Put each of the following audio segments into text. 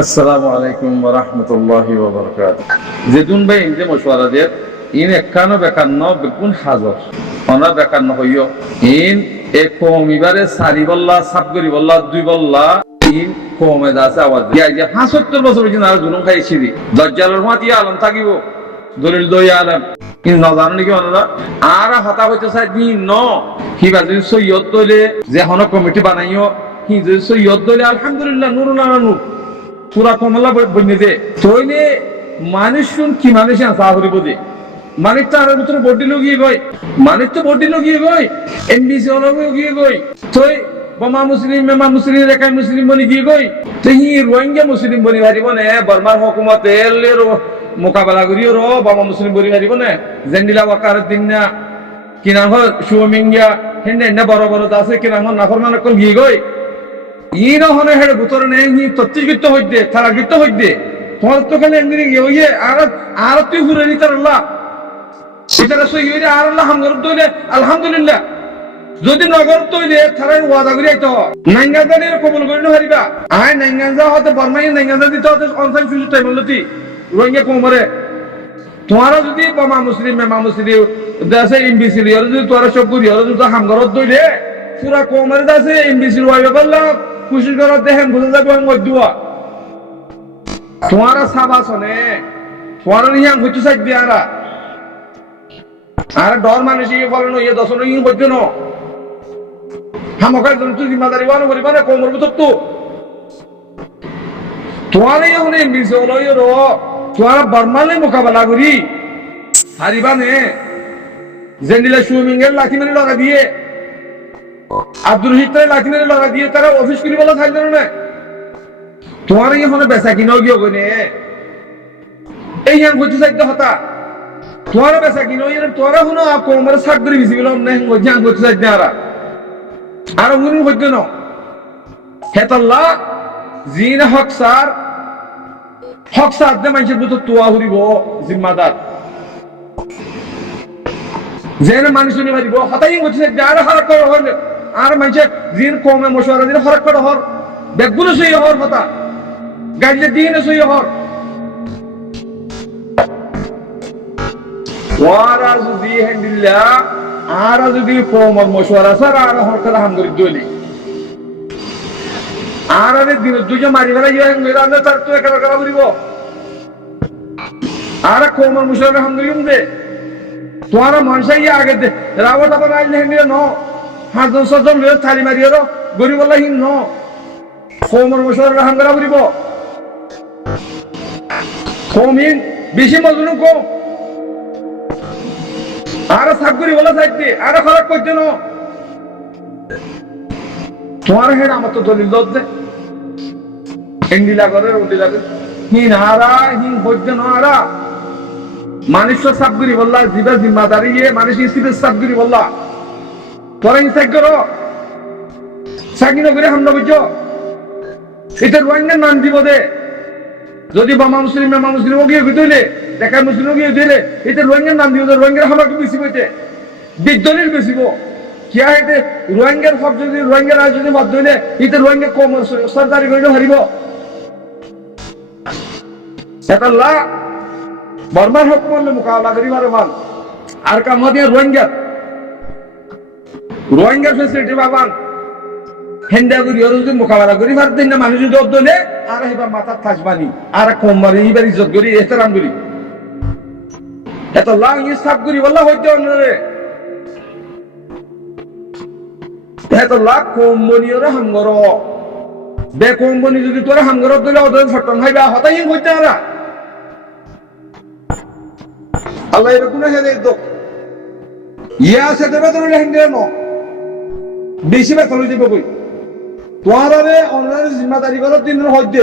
আসসালামু আলাইকুম ওয়া রাহমাতুল্লাহি ওয়া বারাকাতুহু। যেতুন ভাই ইনতে মশওয়ারা দিয়ে ইন একানো বেকান্ন বিকুন হাজার অনা বেকান্ন হইও ইন এক কমিবারে সারি বল্লা সাবগরি বল্লা দুই বল্লা ইন কমে দাসে আওয়াজ দিয়া যে 75 বছর পর্যন্ত আর জুলুম খাইছিলি দজ্জালের মাটি আলম থাকিব দলিল দই আলম ইন নজান নাকি অনরা আর হতা হইতে চাই দিন ন কিবা যদি সৈয়দ দলে যে হন কমিটি বানাইও কি যদি সৈয়দ দলে আলহামদুলিল্লাহ নুরুল নূর পুরা কমলা বন্যে দে তইলে মানুষ কি মানুষ সাহরি বোঝে মানুষ তো আর ভিতরে বডি লগিয়ে গই মানুষ তো বডি লগিয়ে গই এমবিসি লগিয়ে গই তই বোমা মুসলিম মেমা মুসলিম রেখাই মুসলিম বনি গিয়ে গই তুই রোহিঙ্গা মুসলিম বনি ভারিব নে বর্মার হুকুমত এলের মোকাবেলা করিও র বোমা মুসলিম বনি ভারিব নে জেন্ডিলা ওয়াকার দিন না কিনা হ সুমিঙ্গা হেন্ডে বড় বড় আছে কিনা হ নাফরমান কল গিয়ে গই ইনো হনে হেড ভিতরে নেই নি তত্ত্বিগত হইতে তারাগিত হইতে তোমার তো খালি এমনি ইয়ে আর তুই ঘুরে নিতে আল্লাহ সেটা সই হইরে আর আল্লাহ হামগর দইলে আলহামদুলিল্লাহ যদি নগর তৈলে তারা ওয়াদা করি আইতো নাইঙ্গাজানের কবুল করি হারিবা আয় নাইঙ্গাজা হতে বর্মাই নাইঙ্গাজা দিতে হতে অনসাইন সুযোগ টাইম লতি রোহিঙ্গা কোমরে তোমারা যদি বোমা মুসলিম মেমা মুসলিম দেশে এমবিসি লিয়ার যদি তোরা সব করি আর যদি হামগর দইলে পুরা কোমরে দেশে এমবিসি ওয়াইবে বললা কুশিল করার দেখেন বুঝে যাবে মধ্যুয়া তোমারা সাবা শোনে তোমার নিয়াম হইতে চাই দিয়ে আর ডর মানুষ ইয়ে বলেন ইয়ে দশ ইয়ে বলছো না হামকার জন্য তুই জিম্মাদারি ওয়ানো করিবা না কোমর ভিতর তো তোমার ইয়ে হলে এমবিসি হলো ইয়ে রো তোমার বর্মালে মোকাবেলা করি হারিবা নে জেন্ডিলা সুইমিংয়ের লাঠি মেরে লগা দিয়ে আব্দুল রশিদ লাঠি মেরে লগা দিয়ে তারা অফিস করি বলা থাকবে না তোমার এখানে বেচা কিনাও গিয়ে গনে এই ইয়াং হচ্ছে চাইতে হতা তোমার বেচা কিনাও ইয়ার তোরা হনো কোমরে সাক করে বিসি গেল না ইয়াং হচ্ছে চাইতে আর হুনি হইতো না হেতাল্লাহ জিন হক সার দে মানুষের ভিতর তোয়া হরিব জিম্মাদার যেন মানুষ শুনে পারিব হতাই হচ্ছে চাইতে আর হরক করা হলে আর মানুষের জিন কমে মশওয়ারা দিলে হরক করা হর বেগুলো সই হর হতা গাইলে দিন সই হর ওয়ারা যদি হেন্ডিল্লা আর যদি কমর মশওয়ারা সার আর হরকার হামগরি দলি আর আরে দিন দুজে মারি ফেলা ইয়ে মেরা না তার তো একা করা বলিব আর কমর মশওয়ারা হামগরি দে তোমার মনসাই আগে দে রাবত আবার আইলে হেন্ডিলা ন হাজন সজন লয়ে থালি মারিও গরিব আল্লাহ হিন ন কমর মশওয়ারা হামগরা বলিব কমিন বেশি মজলুম কম আর সাকগুরি বলা চাইতে আর খারাপ করতে না তোমার হেড আমার তো দলিল দে এন্ডিলা করে উন্ডিলা করে হিন হারা হিন করতে না হারা মানুষ তো সাকগুরি বললা জিবা জিম্মাদারি মানুষ ইসিবের সাকগুরি বললা তোরা ইনসাইড করো সাকিনো করে হামলা বুঝছো এটা রোহিঙ্গার নাম দিব দে যদি বোমা মুসলিম মেমা মুসলিম গিয়ে দিলে দেখা মুসলিম গিয়ে দিলে এটা রোহিঙ্গার নাম দিব রোহিঙ্গার হামলাকে বেশি বইতে বিদ্যনের বেশিব কিয়া হেঁটে রোহিঙ্গার হক যদি রোহিঙ্গার আজ যদি বাদ দিলে এটা রোহিঙ্গা কম সরকারি করে হারিব সেটা বর্মার হক করলে মোকাবেলা করিবার মান আর কাম দিয়ে রোহিঙ্গার ফেসিলিটি পাবান হেন্ডা করি ওর যদি মোকাবেলা করি ভার দিন না মানুষ যদি অদ্দলে আর এবার মাথার থাকবানি আর কম মারি এবার ইজ্জত করি এহতেরাম করি এত লাং ইসাব করি বললা হইতে অন্যরে এত লাখ কম বনি ওরা হামগর বে কম বনি যদি তোরা হামগর দিলে ওদের ফটন হাইবা হতাই হইতে আরা আল্লাহ এরকম না হেদে তো ইয়া সে দেবে তো হেন্ডে ন বেশি বে কলেজে বই তোমার অন্যান্য জিম্মাদারি করো তিন হইতে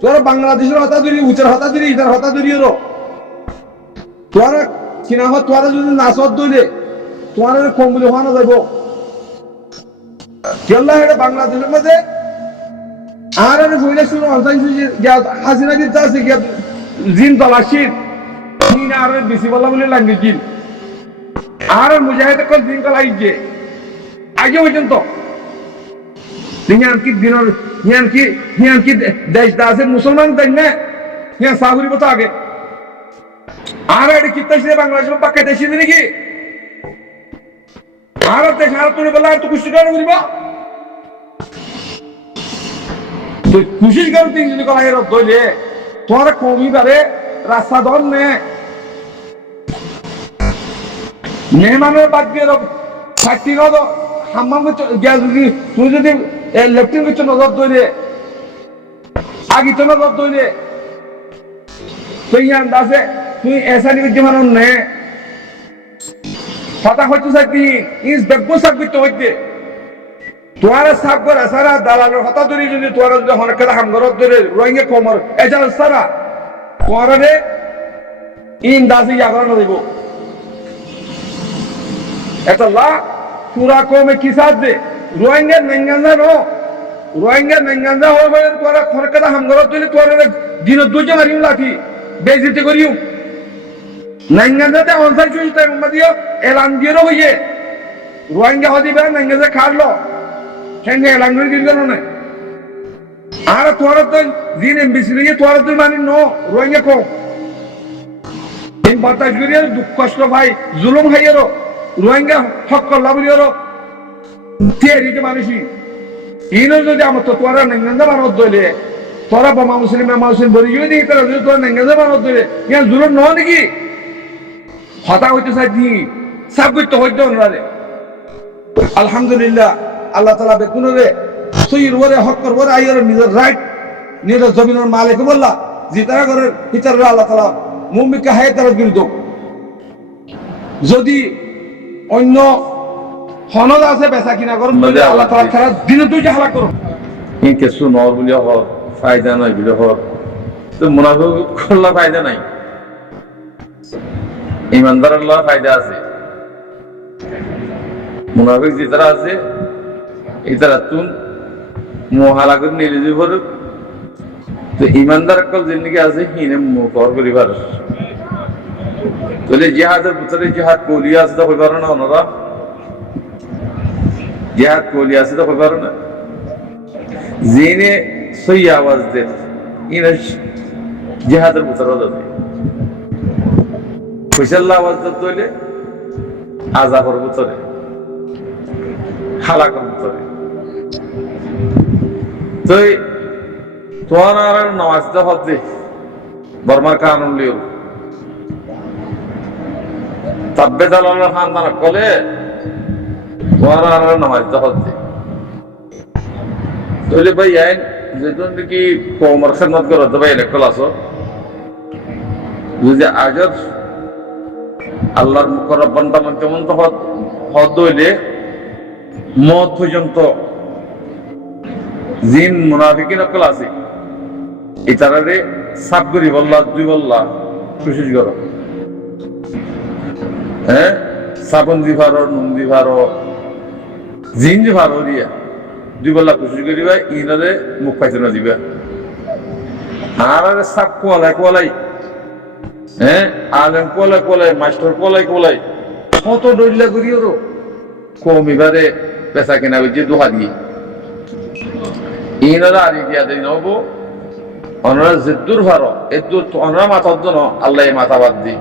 তোরা বাংলাদেশের হতা ধরি উচার হতা ধরি ইটার হতা ধরি তোরা কিনা হয় তোরা যদি নাচত দইলে তোমার কম বলে হওয়া না যাব কেল্লা এটা বাংলাদেশের মধ্যে আর বইলে শুনো হাসিনা দিতে আছে জিন তলাশির আর বেশি বলা বলে লাগবে জিন আর মুজাহিদ জিন কলা আগে পর্যন্ত হিয়ান কি দেশ আছে মুসলমান তাই না হিয়ান সাহুরি মতো আগে আর এটা কি তাই বাংলাদেশ পাক্কা দেশি নাকি আর দেশ আর তুমি বলে আর তো খুশি করে বলব তুই খুশি করে তুই যদি কলা এর দইলে তোর কমি পারে রাস্তা ধর নে মেহমানের বাদ দিয়ে থাকতি না তো হাম্মাম তুই যদি লেফটিন করছো নজর দইলে আগে তো নজর দইলে তুই আন্দাজে তুই এসা নিবি জীবন নে কথা হইতে চাইতি ইস বেগবো সাব করতে হইতে তোয়ারে সাব করে সারা দালালের কথা ধরে যদি তোয়ারে যদি হনকেলা হামগরত ধরে রোহিঙ্গা কোমর এজাল সারা তোয়ারে ইন দাসি জাগরণ দিব এটা লা পুরা কমে কি সাথ দে রোহিঙ্গা নেঙ্গাঞ্জা হবে তোরা হনকেলা হামগরত ধরে তোয়ারে দিন দুজে মারিম লাঠি বেজিতে করিও নেঙ্গাঞ্জাতে অনসাই চুই তাই দিও এলান দিয়েও হইয়ে রোহিঙ্গা হদিবে নেঙ্গাঞ্জা খাড়লো সেঙ্গে এলান করে দিল না আর তোরা তো দিন এমবিসি নিয়ে তোরা তুই মানি নো রোহিঙ্গা কম এই বাতাস করিয়ে দুঃখ কষ্ট ভাই জুলুম খাইয়েরও রোহিঙ্গা হক করলা বলিয়েরও তিয়ারিতে মানুষই ইনো যদি আমার তো তোরা নেঙ্গাঞ্জা মানত দইলে তোরা বোমা মুসলিম বলি যদি দিই তারা যদি তোরা নেঙ্গাঞ্জা মানত দইলে ইয়া জুলুম ন নাকি হতা হইতে চাই দি সাব করতে হইতে ওনারে আলহামদুলিল্লাহ আল্লাহ তাআলা বেকুনরে সইর ওরে হক কর ওরে আইয়র নিজের রাইট নিজের জমিনের মালিক বললা যে তারা করে বিচার আল্লাহ তাআলা মুমিনকে হায়াতের বিরুদ্ধ যদি অন্য হনদ আছে বেচা কিনা করুন আল্লাহ তাআলা খেলা দিনে দুই হালাক করুন এই কিছু নর বলি হর ফায়দা নাই বলি হর তো মুনাফিক করলে ফায়দা নাই ইমানদার আল্লাহ ফায়দা আছে মুনাফিক যে তারা আছে এই তারা তুন মোহালা করে নিলে যে পরে তো ইমানদার কল জিন্দিগি আছে হিনে মুখর করিবার তাহলে জিহাদের ভিতরে জিহাদ কলিয়া আছে তো হই পারো না ওনারা জিহাদ কলিয়া আছে তো হই পারো না জিনে সই আওয়াজ দে ইনে জিহাদের ভিতরে আছে ফয়সাল্লা আওয়াজ দইলে আযাবের ভিতরে হালাকের ভিতরে তো তোর আর নামাজটা হচ্ছে বর্মার কানুন লিও তাব্বে দালালের খানদান কলে তোর আর নামাজটা হচ্ছে তাহলে ভাই আইন যেদিন কি কৌমার খেদমত করতে ভাই এলেকল আসো যদি আগের আল্লাহর মুকররব বান্দা কেমন তো হদ হইলে মত পর্যন্ত জিন মুনাফিকিন অকল আছে এটারে সাব করি বললা দুই বললা কোশিশ করো হ্যাঁ সাবন দিভারো নুন দিভারো জিন দিভারো দিয়া দুই বললা কোশিশ করিবা ইনারে মুখ পাইতে না দিবা আর সাব কোয়ালাই হ্যাঁ আলেম কোলাই মাস্টার কোলাই কত ডরিলা করি ওর কম এবারে পেশা কেনা যে দোহা দিয়ে ইনারা আরি দিয়া দেই নব অনরা জিদ্দুর ভারো এদ্দুর অনরা মাথা দন আল্লাহ মাথা বাদ দি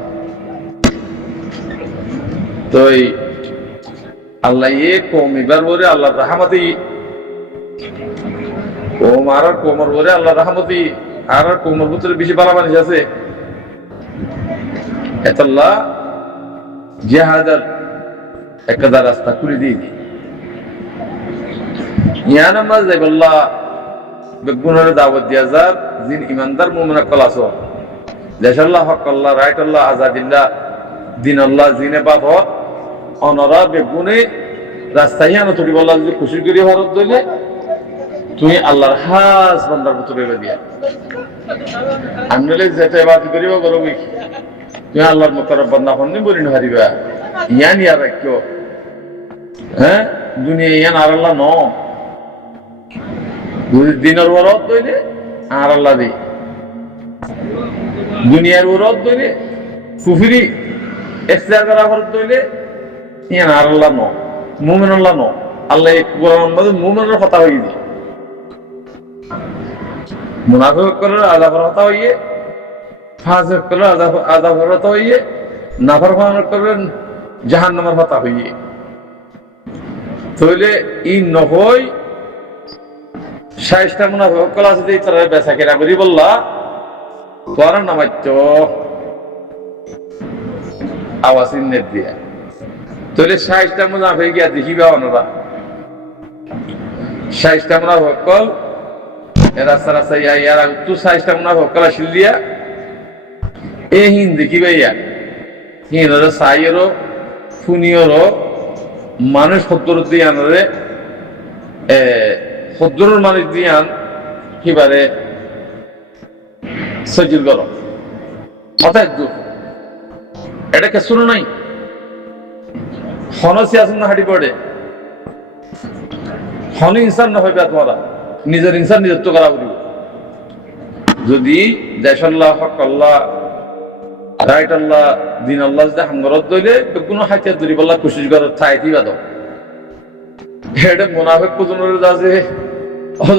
তো আল্লাহ কম এবার বলে আল্লাহর রহমতি কম আর কোমর বলে আল্লাহর রহমতি আর কোমর ভিতরে বেশি বালা মানুষ আছে এতল্লাহ জিহাদের একটা রাস্তা খুলে দিয়ে দি ইয়ান আমরা যাইবল্লাহ বেগুনের দাওয়াত দিয়া যাত জিন ইমানদার মুমিন কল আসো দেশাল্লাহ হক আল্লাহ রাইট আল্লাহ আজাদিল্লাহ দিন আল্লাহ জিনে বাপ অনরা বেগুনে রাস্তায় আনো তুই বললা যদি খুশি করি ভারত দইলে তুমি আল্লাহর হাস বান্দার ভিতরে দিয়া আমলে যেতে বাতি করিব বলবি তুমি আল্লাহর মুকররব বান্দা হন্নি বলি হারিবা ইয়ান ইয়া রাখিও হ্যাঁ দুনিয়া ইয়ান আর আল্লাহ ন দিনের বরত দইলে আর আল্লাহ দি দুনিয়ার বরত দইলে কুফরি এখতিয়ার করা বরত দইলে ইয়ান আর আল্লাহ ন মুমিন আল্লাহ ন আল্লাহ কোরআন মধ্যে মুমিনের কথা হই দি মুনাফিক করে আযাবের কথা হইয়ে, ফাসিক করে আযাবের কথা হইয়ে, নাফরমান করে জাহান্নামের কথা হইয়ে। তাহলে ই নহই শায়েস্তা মুনাফিক কলা আছে এই তারা বেচা কেনা করি বললা তোরা নামাইতো আওয়াজ নেট দিয়া। তাহলে শায়েস্তা মুনাফিক গিয়া দেখিবা ওনারা শায়েস্তা মুনাফিক কল রাস্তা রাস্তা ইয়ার তু শায়েস্তা মুনাফিক কলা শিল দিয়া এ হিন দেখিবা ইয়া হিনরে সাইয়েরও ফুনিয়রও মানুষ সত্তর দিয়ে আনরে সত্তরের মানুষ দিয়ে আন কিবারে সজিল গর অর্থাৎ এটা কে শুনো নাই হনসি আসুন না হাঁটি পড়ে হন ইনসান না হইবে তোমারা নিজের ইনসান নিজের তো করা উঠিব যদি দেশাল্লাহ হক আল্লাহ রাইট আল্লাহ দিন আল্লাহ যদি হাঙ্গরত দইলে কোনো হাতিয়ার দূরি বল্লা কোশিশ করার ঠাই দিবা দাও এটা মুনাফিক পজনের যাচ্ছে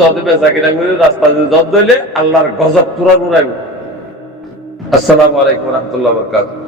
যাতে বেচা কিনা করে রাস্তা যদি দর দইলে আল্লাহর গজব পুরা উড়াইব। আসসালামু আলাইকুম ওয়া রাহমাতুল্লাহি ওয়া বারাকাতুহু।